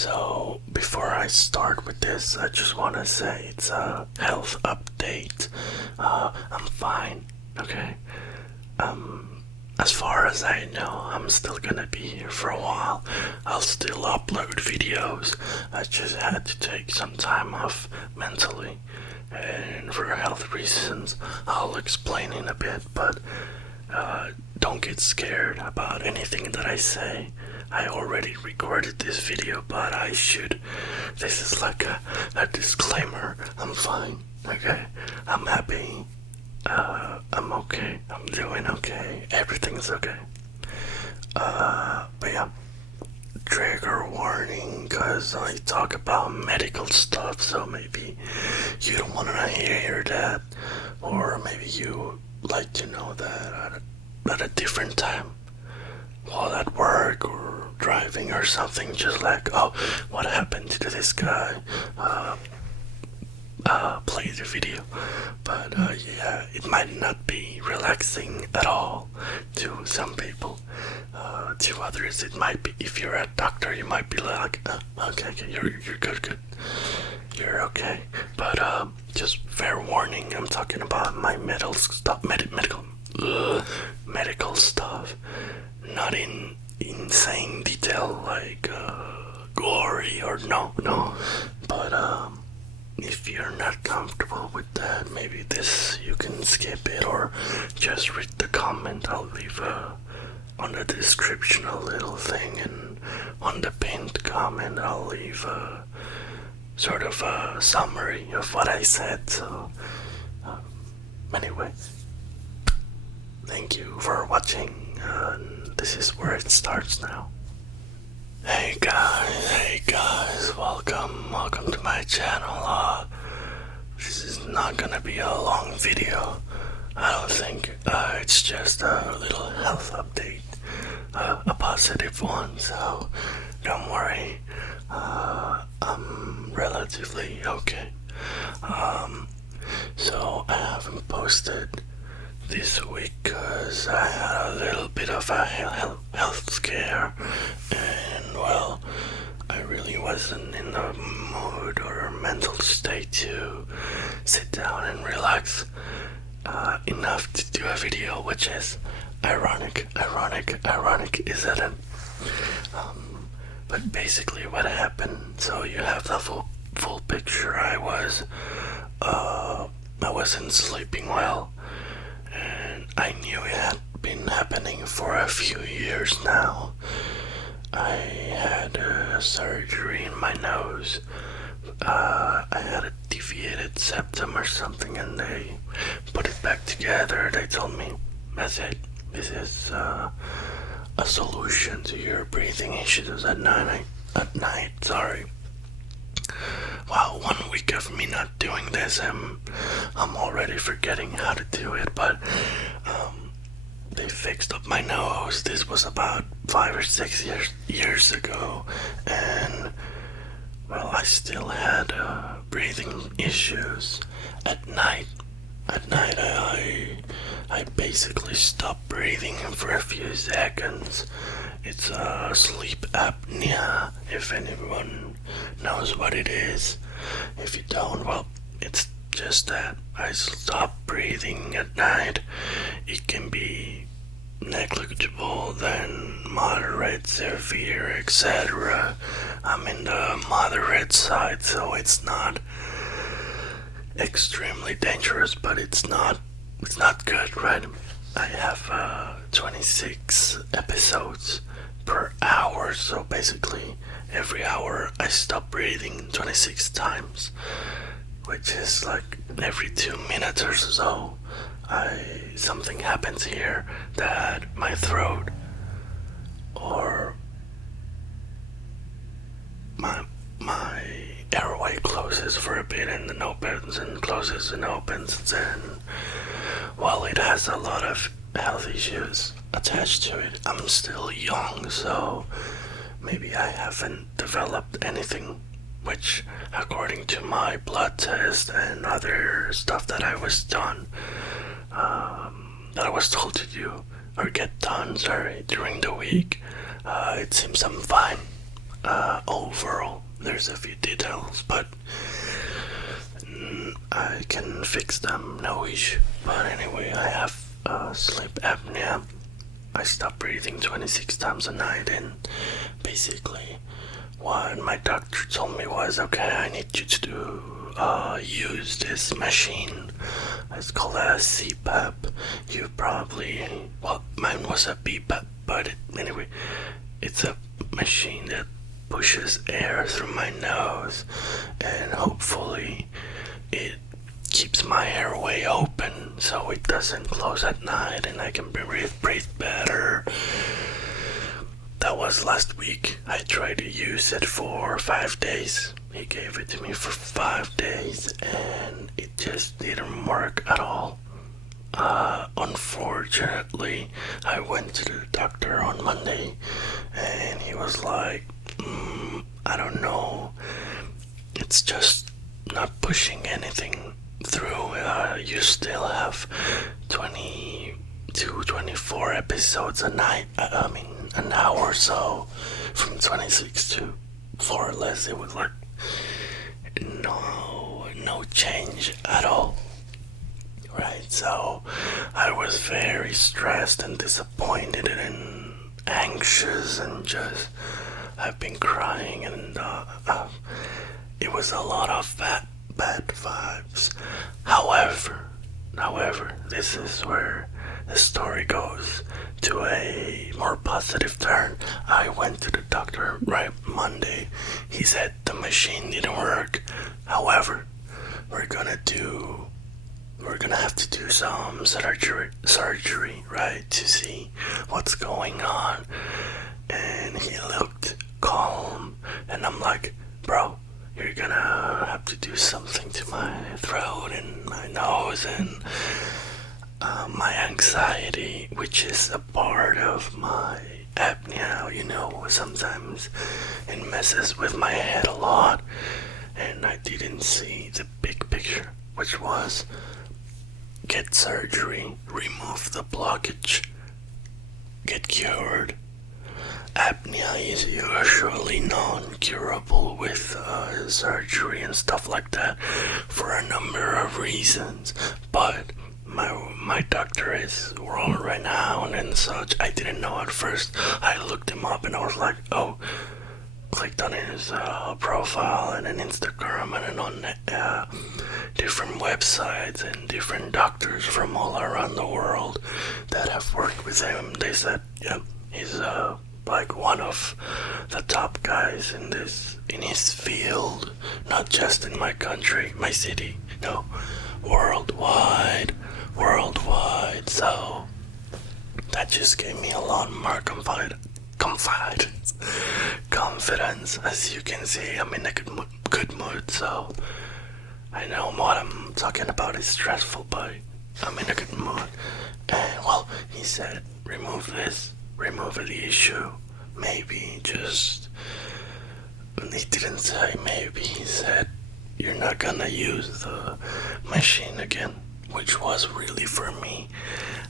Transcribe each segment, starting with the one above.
So before I start with this, I just want to say it's a health update. I'm fine, okay? As far as I know, I'm still gonna be here for a while. I'll still upload videos. I just had to take some time off mentally, and for health reasons, I'll explain in a bit, but don't get scared about anything that I say. I already recorded this video, but I should. This is like a disclaimer. I'm fine, okay? I'm happy. I'm okay. I'm doing okay. Everything's okay. But yeah. Trigger warning, cause I talk about medical stuff, so maybe you don't want to hear that, or maybe you like to know that at a different time, while at work or driving or something, just like, oh, what happened to this guy? Play the video. But yeah, it might not be relaxing at all to some people. To others, it might be. If you're a doctor, you might be like, okay, you're good, you're okay. But just fair warning, I'm talking about my medical stuff, medical stuff, not in insane detail like gory or no. But if you're not comfortable with that, maybe this you can skip it or just read the comment. I'll leave on the description a little thing, and on the pinned comment I'll leave a sort of a summary of what I said. So anyway, thank you for watching. This is where it starts now. Hey guys, welcome to my channel. This is not gonna be a long video, I don't think. It's just a little health update, a positive one, so don't worry. I'm relatively okay. So I haven't posted this week because I had a little bit of a health scare, and well, I really wasn't in the mood or mental state to sit down and relax enough to do a video, which is ironic, isn't it? But basically what happened, so you have the full picture. I wasn't sleeping well, and I knew it had been happening for a few years now. I had a surgery in my nose. I had a deviated septum or something, and they put it back together. They told me, that's it. This is a solution to your breathing issues at night. Sorry. Wow, 1 week of me not doing this, I'm already forgetting how to do it. But they fixed up my nose. This was about 5 or 6 years ago, and well, I still had breathing issues at night. I basically stopped breathing for a few seconds. It's sleep apnea, if anyone knows what it is. If you don't, well, it's just that I stop breathing at night. It can be negligible, then moderate, severe, etc. I'm in the moderate side, so it's not extremely dangerous, but it's not good, right? I have 26 episodes per hour, so basically every hour I stop breathing 26 times, which is like every 2 minutes or so. Something happens here that my throat or my airway closes for a bit and then opens and closes and opens, and while it has a lot of health issues attached to it, I'm still young, so maybe I haven't developed anything, which according to my blood test and other stuff that I was told to do or get done during the week, it seems I'm fine overall. There's a few details, but I can fix them, no issue. But anyway, I have sleep apnea. I stop breathing 26 times a night, and basically what my doctor told me was, okay, I need you to use this machine. It's called a CPAP. You probably, well, mine was a BiPAP, but anyway, it's a machine that pushes air through my nose, and hopefully it keeps my airway open so it doesn't close at night and I can breathe better. That was last week. I tried to use it for 5 days. He gave it to me for 5 days and it just didn't work at all. Unfortunately, I went to the doctor on Monday and he was like, I don't know, it's just not pushing anything through. You still have 20 to 24 episodes a night. I mean, an hour or so, from 26 to 4 or less. It was like no change at all. Right, so I was very stressed and disappointed and anxious, and just I've been crying, and it was a lot of bad vibes. However, this is where the story goes to a more positive turn. I went to the doctor right Monday. He said the machine didn't work. However, we're gonna have to do some surgery, right, to see what's going on. And he looked calm, and I'm like, bro, you're gonna have to do something to my throat and my nose and my anxiety, which is a part of my apnea. You know, sometimes it messes with my head a lot, and I didn't see the big picture, which was get surgery, remove the blockage, get cured. Apnea is usually non-curable with surgery and stuff like that for a number of reasons, but my doctor is world-renowned and such. I didn't know at first. I looked him up and I was like, oh, clicked on his profile and an Instagram and on different websites, and different doctors from all around the world that have worked with him. They said, yeah, he's like one of the top guys in his field, not just in my country, my city, no, worldwide. So that just gave me a lot more confidence. As you can see, I'm in a good mood, so I know what I'm talking about is stressful, but I'm in a good mood. And well, he said, remove the issue. Maybe just, he didn't say maybe, he said, you're not gonna use the machine again, which was really for me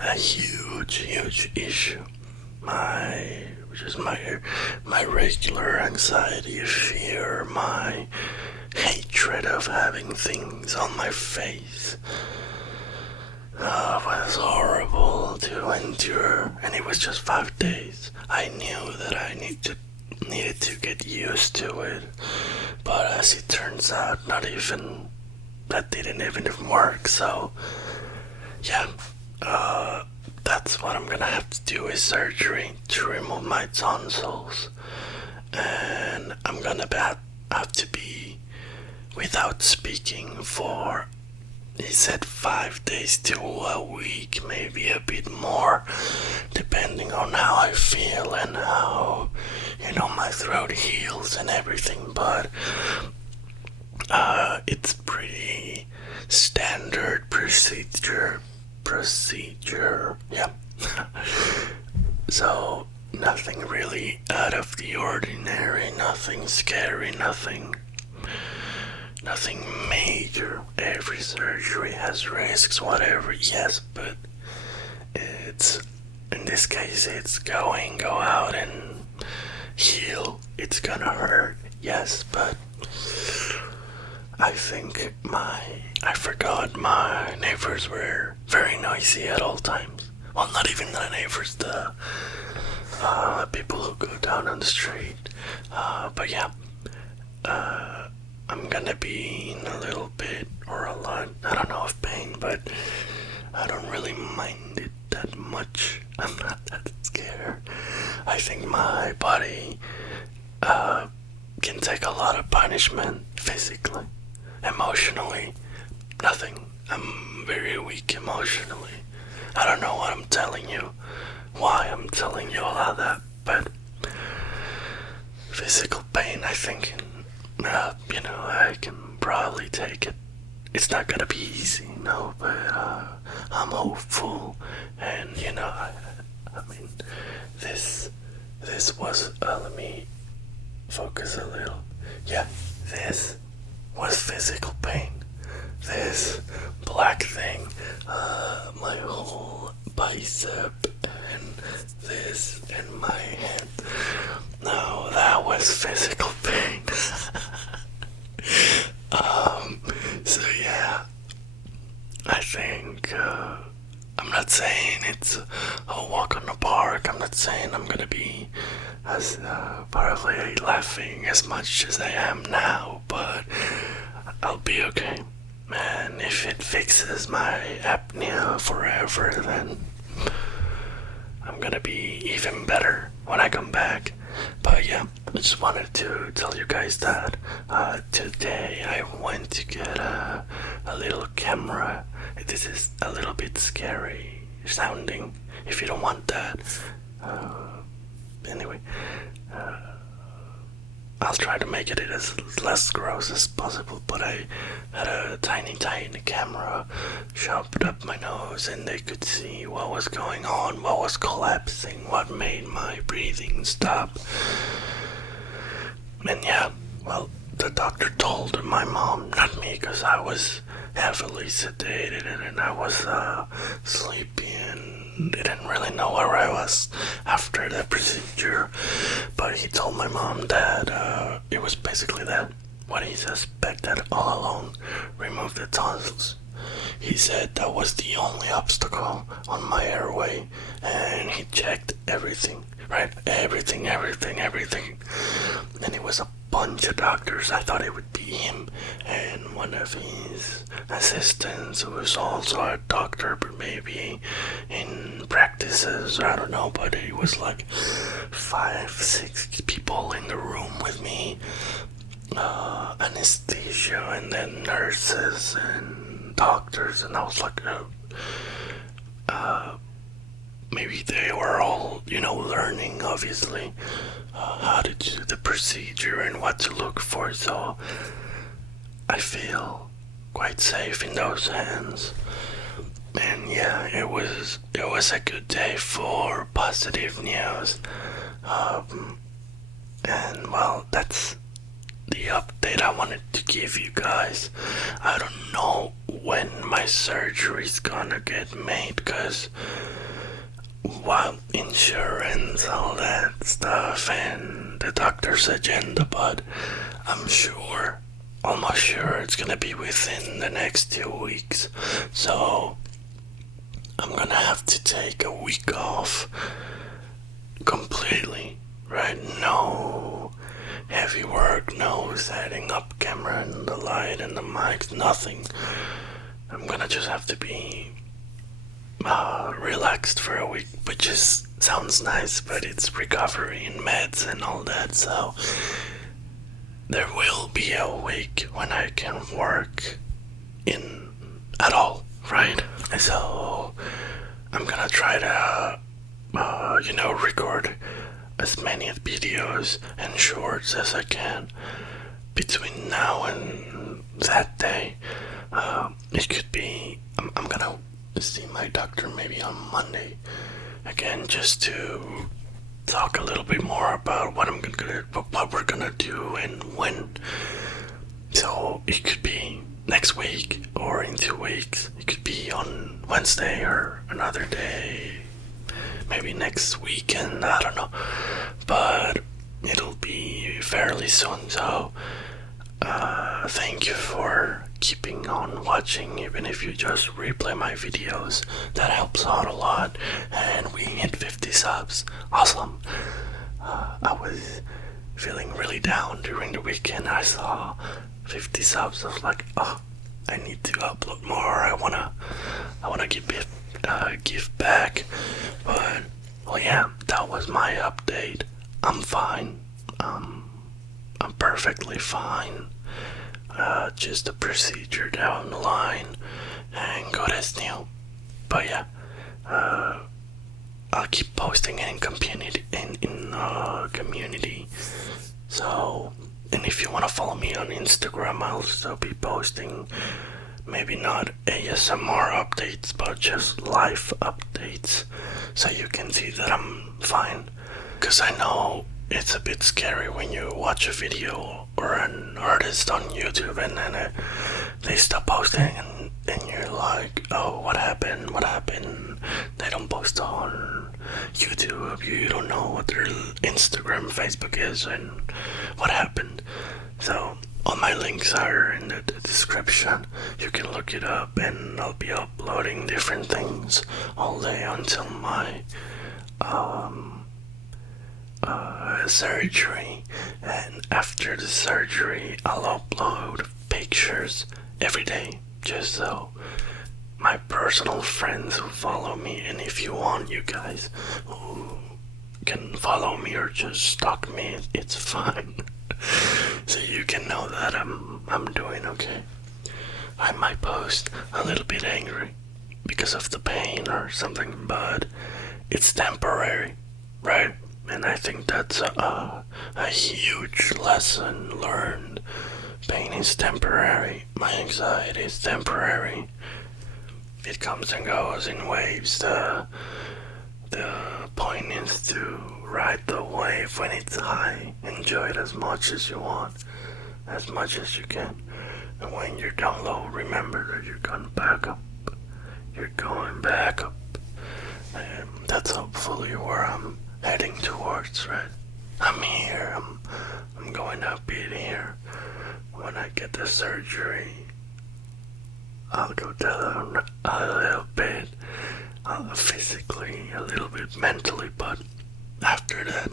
a huge issue. My regular anxiety, fear, my hatred of having things on my face was horrible to endure, and it was just 5 days. I knew that I needed to get used to it, but as it turns out, that didn't even work. So yeah, that's what I'm gonna have to do, is surgery to remove my tonsils, and I'm gonna have to be without speaking for, he said, 5 days to a week, maybe a bit more, depending on how I feel and how, my throat heals and everything. But it's pretty standard procedure, yeah. So nothing really out of the ordinary, nothing scary, nothing major. Every surgery has risks, whatever, yes, but in this case, it's go out and heal. It's gonna hurt, yes, but I think I forgot my neighbors were very noisy at all times. Well, not even the neighbors, the people who go down on the street. But yeah, I'm gonna be in a little bit or a lot, I don't know, of pain, but I don't really mind it that much. I'm not that scared. I think my body can take a lot of punishment physically. Emotionally, nothing. I'm very weak emotionally. I don't know what I'm telling you, why I'm telling you all of that, but physical pain, I think, I can probably take it. It's not gonna be easy, no, but I'm hopeful, and I mean, this was. Let me focus a little. Yeah, this was physical pain. This black thing, my whole bicep, and this, and my hand. No, that was physical pain. So yeah, I think, I'm not saying it's a walk on the park. I'm not saying I'm gonna be as probably laughing as much as I am now, but I'll be okay. Man, if it fixes my apnea forever, then I'm gonna be even better when I come back. But yeah, I just wanted to tell you guys that today I went to get a little camera. This is a little bit scary sounding if you don't want that. Anyway, I'll try to make it as less gross as possible, but I had a tiny camera shoved up my nose and they could see what was going on, what was collapsing, what made my breathing stop. And yeah, well, the doctor told my mom, not me, because I was heavily sedated and I was sleepy and didn't really know where I was after the procedure, but he told my mom that it was basically that, what he suspected all along, remove the tonsils. He said that was the only obstacle on my airway, and he checked everything, right? Everything. And it was a bunch of doctors. I thought it would be him and one of his assistants who was also a doctor, but maybe in practices, I don't know, but it was like 5-6 people in the room with me, anesthesia, and then nurses and doctors, and I was like, maybe they were all, learning, obviously, how to do the procedure and what to look for, so I feel quite safe in those hands. And yeah, it was a good day for positive news. And well, that's the update I wanted to give you guys. I don't know when my surgery's gonna get made, cause insurance, all that stuff, and the doctor's agenda, but I'm sure, almost sure it's gonna be within the next 2 weeks. So I'm gonna have to take a week off completely, right? No heavy work, no setting up camera and the light and the mics, nothing. I'm gonna just have to be relaxed for a week, which sounds nice, but it's recovery and meds and all that, so there will be a week when I can work at all, right? So I'm gonna try to record as many videos and shorts as I can between now and that day. It could be, I'm gonna see my doctor maybe on Monday again, just to talk a little bit more about what we're gonna do and when. So it could be next week or in 2 weeks. It could be on Wednesday or another day, maybe next weekend, I don't know, but it'll be fairly soon. So thank you for keeping on watching, even if you just replay my videos. That helps out a lot. And we hit 50 subs. Awesome. I was feeling really down during the weekend. I saw 50 subs. I was like, oh, I need to upload more. I wanna give back. But well, yeah, that was my update. I'm fine. I'm perfectly fine. Just a procedure down the line, and good as new. But yeah, I'll keep posting in community community. So, and if you wanna follow me on Instagram, I'll still be posting. Maybe not ASMR updates, but just life updates, so you can see that I'm fine. Cause I know it's a bit scary when you watch a video or an artist on YouTube and then they stop posting and you're like, oh, what happened? They don't post on YouTube. You don't know what their Instagram, Facebook is and what happened. So all my links are in the description. You can look it up, and I'll be uploading different things all day until my surgery. And after the surgery, I'll upload pictures every day, just so my personal friends who follow me, and if you want, you guys who can follow me or just stalk me, it's fine. So you can know that I'm doing okay. I might post a little bit angry because of the pain or something, but it's temporary, right? And I think that's a huge lesson learned. Pain is temporary. My anxiety is temporary. It comes and goes in waves. The point is to ride the wave when it's high. Enjoy it as much as you want, as much as you can. And when you're down low, remember that you're going back up. You're going back up. And that's hopefully where I'm heading towards, right? I'm here. I'm going to be here. When I get the surgery, I'll go down a little bit, physically, a little bit mentally, but after that,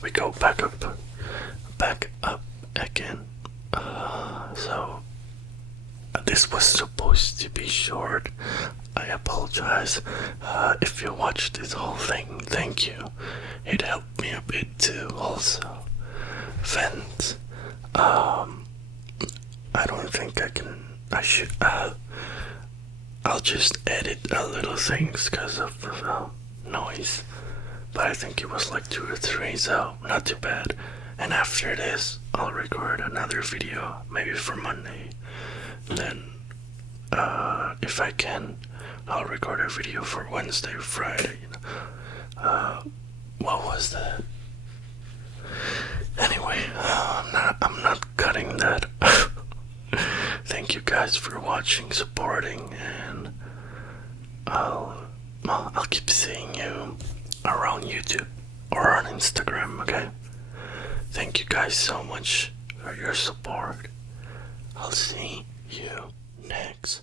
we go back up again. So this was supposed to be short. I apologize. If you watched this whole thing, thank you. It helped me a bit to also vent. I don't think I should, I'll just edit a little things because of noise. But I think it was like 2 or 3, so not too bad. And after this, I'll record another video, maybe for Monday. And then, if I can, I'll record a video for Wednesday or Friday. What was that? Anyway, I'm not cutting that. Thank you guys for watching, supporting, and I'll keep seeing you around YouTube or on Instagram, okay? Thank you guys so much for your support. I'll see you next